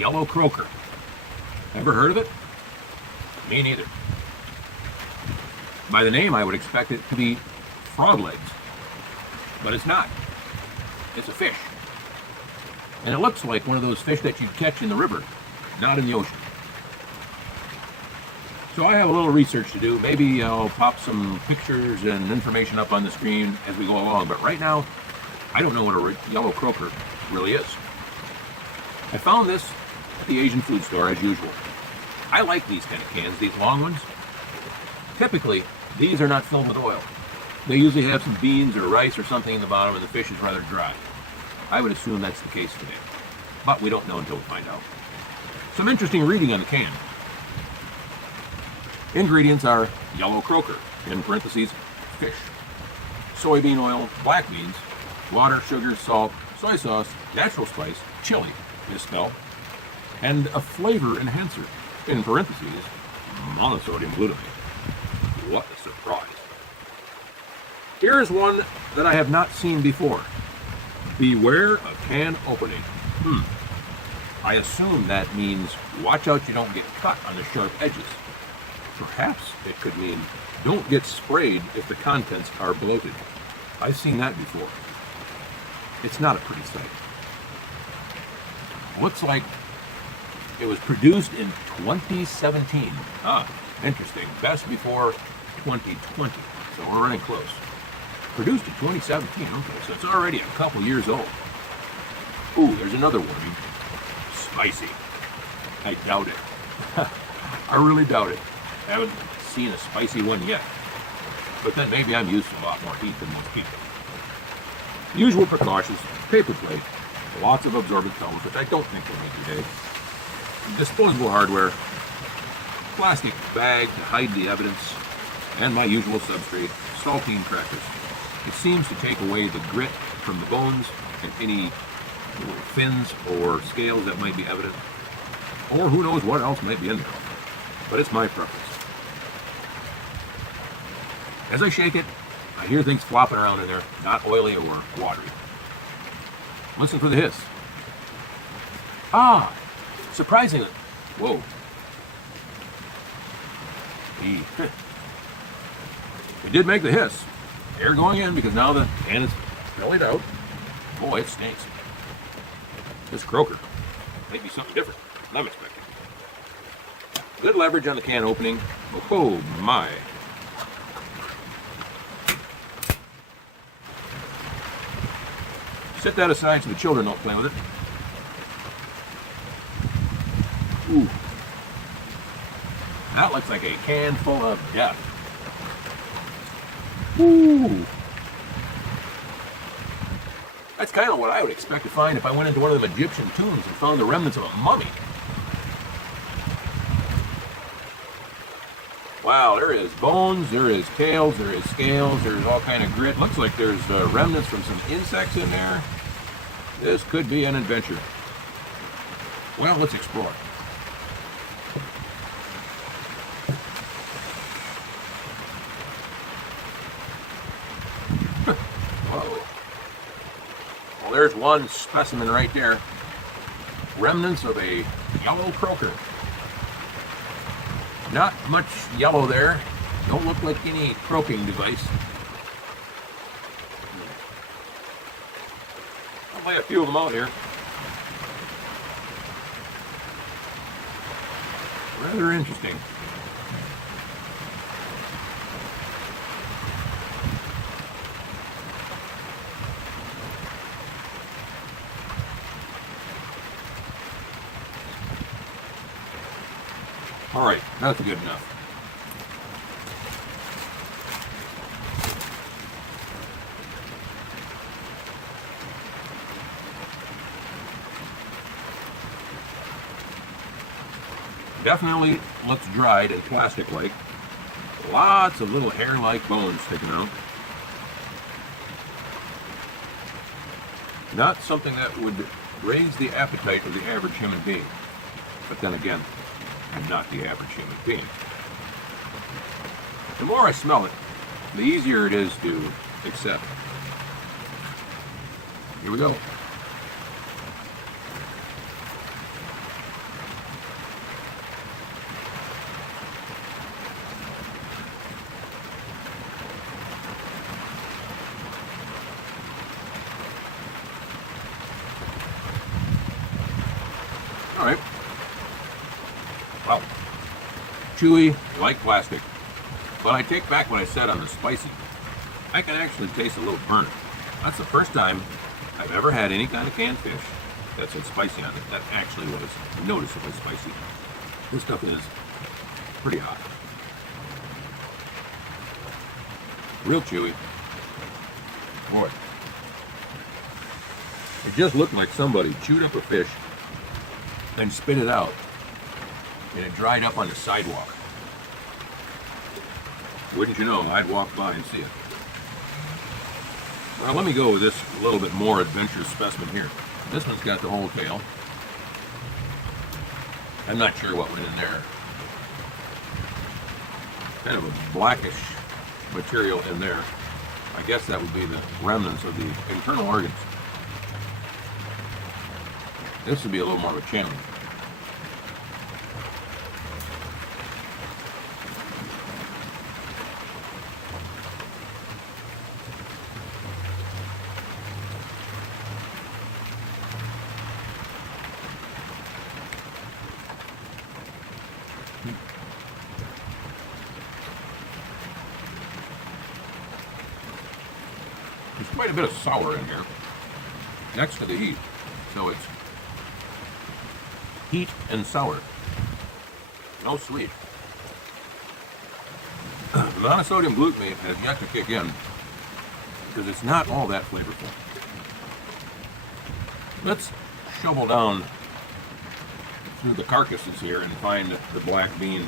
yellow croaker. Ever heard of it? Me neither. By the name, I would expect it to be frog legs, but it's not. It's a fish. And it looks like one of those fish that you'd catch in the river, not in the ocean. So I have a little research to do. Maybe I'll pop some pictures and information up on the screen as we go along. But right now, I don't know what a yellow croaker really is. I found this at the Asian food store as usual. I like these kind of cans, these long ones. Typically, these are not filled with oil. They usually have some beans or rice or something in the bottom, and the fish is rather dry. I would assume that's the case today, but we don't know until we find out. Some interesting reading on the can. Ingredients are yellow croaker, in parentheses, fish, soybean oil, black beans, water, sugar, salt, soy sauce, natural spice, chili, misspelled, and a flavor enhancer, in parentheses, monosodium glutamate. What a surprise. Here is one that I have not seen before. Beware of can opening. I assume that means watch out you don't get cut on the sharp edges. Perhaps it could mean don't get sprayed if the contents are bloated. I've seen that before. It's not a pretty sight. Looks like it was produced in 2017. Interesting. Best before 2020. So we're running close. Produced in 2017. Okay, so it's already a couple years old. Ooh, there's another warning. Spicy. I doubt it. I really doubt it. I haven't seen a spicy one yet. But then maybe I'm used to a lot more heat than most people. Usual precautions. Paper plate. Lots of absorbent films, which I don't think we'll need today. Disposable hardware. Plastic bag to hide the evidence. And my usual substrate, saltine crackers. It seems to take away the grit from the bones and any fins or scales that might be evident. Or who knows what else might be in there. But it's my preference. As I shake it, I hear things flopping around in there, not oily or watery. Listen for the hiss. Surprisingly. Whoa. We did make the hiss. Air going in because now the can is bellied out. Boy, it stinks. This croaker may be something different than I'm expecting. Good leverage on the can opening. Oh my. Set that aside so the children don't play with it. Ooh. That looks like a can full of death. Ooh. That's kind of what I would expect to find if I went into one of them Egyptian tombs and found the remnants of a mummy. Wow, there is bones, there is tails, there is scales, there's all kind of grit. Looks like there's remnants from some insects in there. This could be an adventure. Well, let's explore. Whoa. Well, there's one specimen right there. Remnants of a yellow croaker. Not much yellow there. Don't look like any croaking device. I'll lay a few of them out here. Rather interesting. All right, that's good enough. Definitely looks dried and plastic-like. Lots of little hair-like bones sticking out. Not something that would raise the appetite of the average human being. But then again, I'm not the average human being. The more I smell it, the easier it is to accept. Here we go. All right. Well, chewy like plastic, but I take back what I said on the spicy. I can actually taste a little burnt. That's the first time I've ever had any kind of canned fish that's had spicy on it. That actually was noticeably spicy. This stuff is pretty hot. Real chewy. Boy. It just looked like somebody chewed up a fish and spit it out, and it dried up on the sidewalk. Wouldn't you know, I'd walk by and see it. Well, let me go with this a little bit more adventurous specimen here. This one's got the whole tail. I'm not sure what went in there. Kind of a blackish material in there. I guess that would be the remnants of the internal organs. This would be a little more of a challenge. There's quite a bit of sour in here next to the heat, so it's heat and sour. No sweet. Monosodium glutamate has yet to kick in because it's not all that flavorful. Let's shovel down through the carcasses here and find the black bean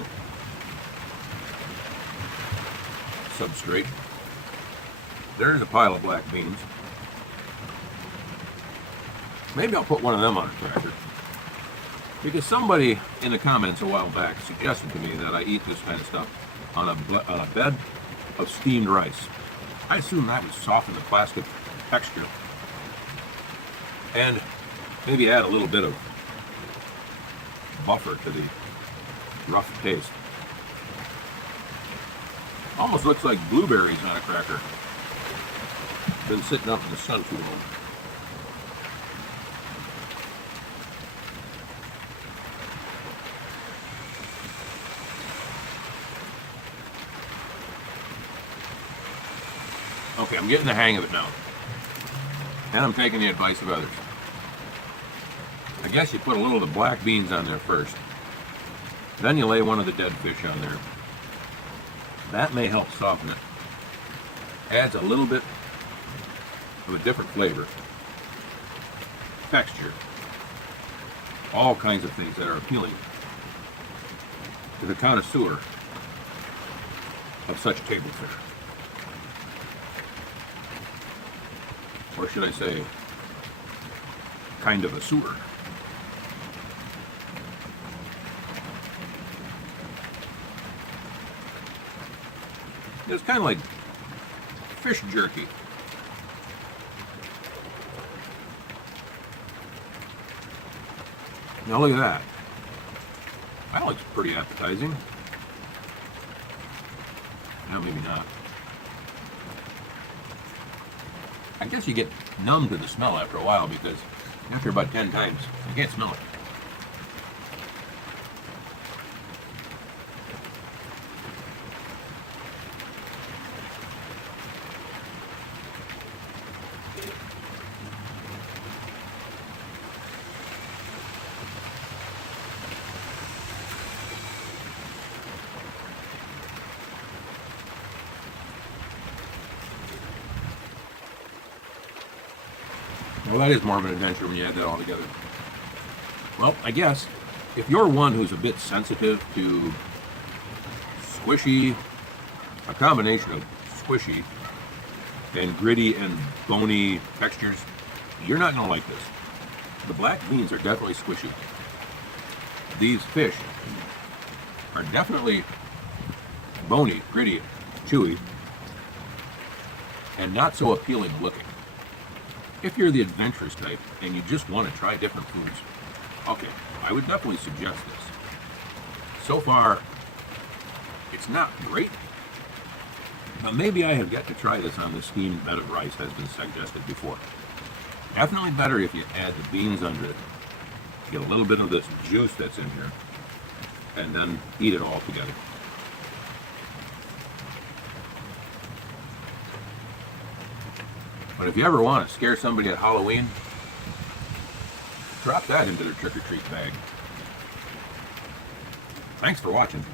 substrate. There's a pile of black beans. Maybe I'll put one of them on a cracker. Because somebody in the comments a while back suggested to me that I eat this kind of stuff on a bed of steamed rice. I assume that would soften the plastic texture and maybe add a little bit of buffer to the rough taste. Almost looks like blueberries on a cracker. Been sitting up in the sun too long. Okay, I'm getting the hang of it now. And I'm taking the advice of others. I guess you put a little of the black beans on there first. Then you lay one of the dead fish on there. That may help soften it. Adds a little bit of a different flavor, texture, all kinds of things that are appealing to the connoisseur of such table fare. Or should I say, kind of a sewer. It's kind of like fish jerky. Now look at that. That looks pretty appetizing. No, maybe not. I guess you get numb to the smell after a while because after about 10 times, you can't smell it. Well, that is more of an adventure when you add that all together. Well, I guess if you're one who's a bit sensitive to squishy, a combination of squishy and gritty and bony textures, you're not going to like this. The black beans are definitely squishy. These fish are definitely bony, gritty, chewy, and not so appealing looking. If you're the adventurous type and you just want to try different foods, okay, I would definitely suggest this. So far, it's not great, but maybe I have yet to try this on the steamed bed of rice has been suggested before. Definitely better if you add the beans under it Get a little bit of this juice that's in here, and then eat it all together. But if you ever want to scare somebody at Halloween, drop that into their trick-or-treat bag. Thanks for watching.